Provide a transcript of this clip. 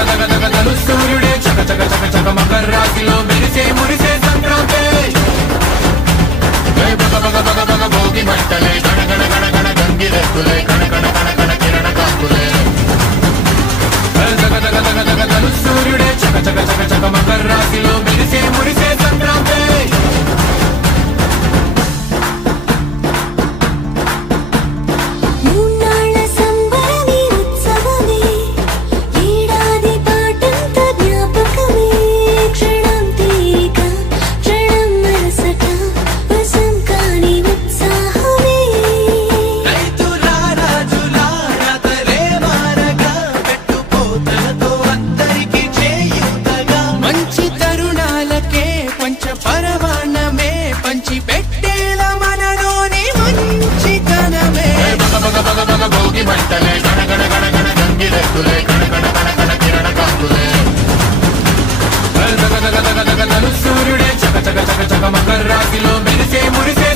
దగదగదగదగదలు సూర్యుడే చక చక చక చక మకర రాశిలో మెరిసే మురిసే సంక్రాంతి బగ బగ బగ బగ భోగి మంటలే గణ గణ గణ గణ గంగిరెద్దులే కణ కణ కణ కణ కిరణ కాంతులే దగదగదగదగదలు సూర్యుడే చక చక చక చక మకర రాశిలో మెరిసే మురిసే సంక్రాంతి భోగి మంటలే గణ గణ గణ గణ గంగిరెద్దులే కణ కణ కణ కణ కిరణ కాంతులే దగదగదగదగదలు సూర్యుడే చక చక చక చక మకర రాశిలో మెరిసే మురిసే